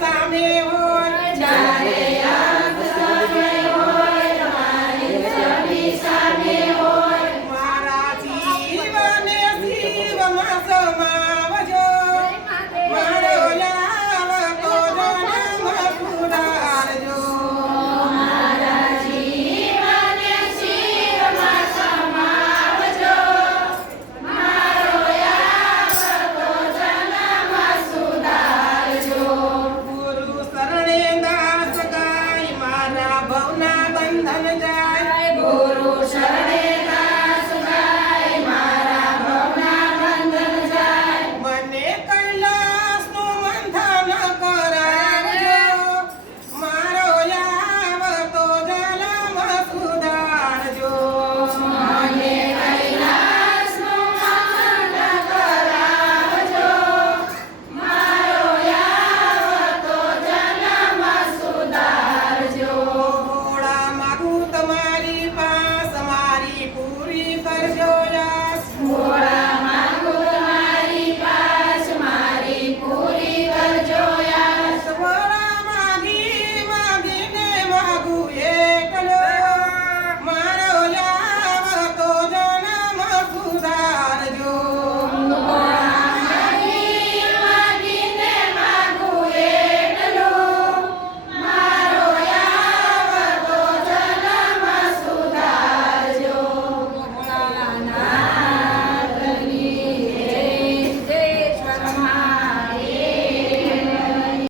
Amém. Gozarán